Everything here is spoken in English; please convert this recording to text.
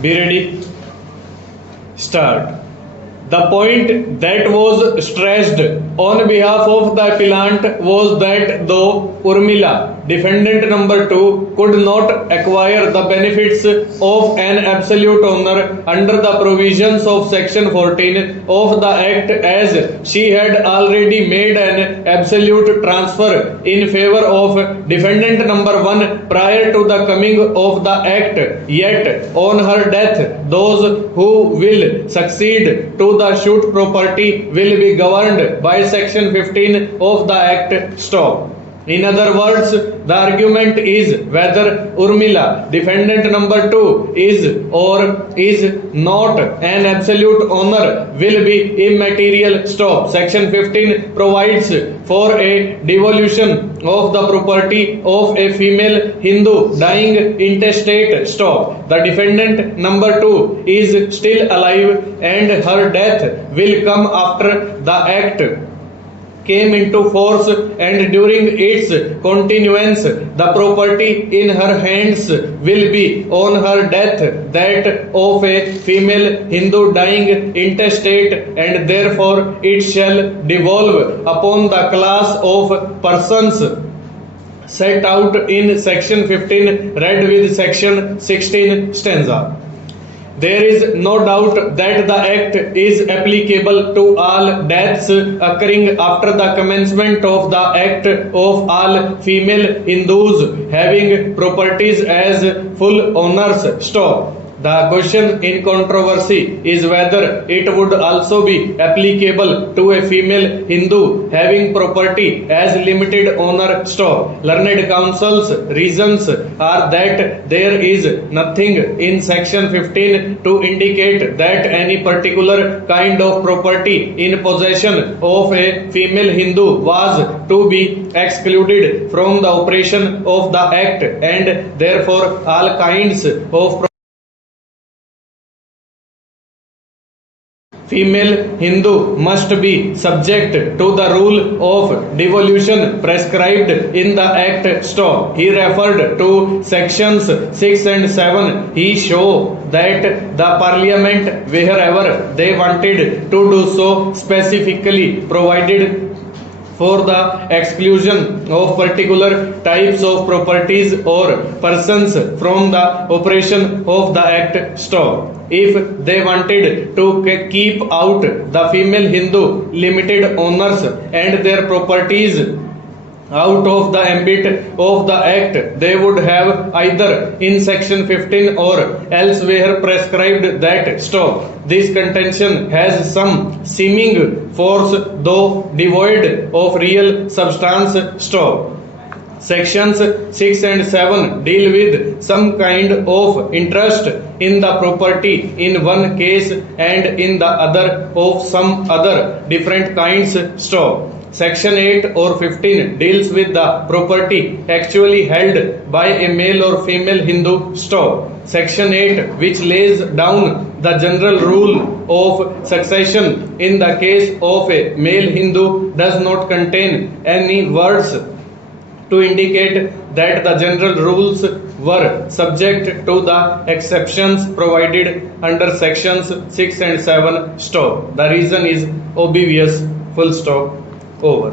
Be ready. Start. The point that was stressed on behalf of the appellant was that though Urmila, defendant number 2, could not acquire the benefits of an absolute honor under the provisions of section 14 of the Act, as she had already made an absolute transfer in favor of defendant number 1 prior to the coming of the Act, yet on her death those who will succeed to the suit property will be governed by section 15 of the Act. Stop. In other words, the argument is whether Urmila, defendant number 2, is or is not an absolute owner will be immaterial. Stop. Section 15 provides for a devolution of the property of a female Hindu dying intestate. Stop. The defendant number 2 is still alive and her death will come after the Act came into force, and during its continuance the property in her hands will be on her death that of a female Hindu dying intestate, and therefore it shall devolve upon the class of persons set out in section 15 read with section 16 stanza. There is no doubt that the Act is applicable to all deaths occurring after the commencement of the Act of all female Hindus having properties as full owners. Stop. The question in controversy is whether it would also be applicable to a female Hindu having property as limited owner. Stop. Learned counsel's reasons are that there is nothing in section 15 to indicate that any particular kind of property in possession of a female Hindu was to be excluded from the operation of the Act, and therefore all kinds of female Hindu must be subject to the rule of devolution prescribed in the Act. Stop. He referred to sections 6 and 7. He showed that the Parliament, wherever they wanted to do so, specifically provided for the exclusion of particular types of properties or persons from the operation of the Act. Stop. If they wanted to keep out the female Hindu limited owners and their properties out of the ambit of the Act, they would have either in section 15 or elsewhere prescribed that. Stop. This contention has some seeming force, though devoid of real substance. Stop. Sections 6 and 7 deal with some kind of interest in the property in one case and in the other of some other different kinds. Stop. Section 8 or 15 deals with the property actually held by a male or female Hindu. Stop. Section 8, which lays down the general rule of succession in the case of a male Hindu, does not contain any words to indicate that the general rules were subject to the exceptions provided under sections 6 and 7. Stop. The reason is obvious. Full stop. Over.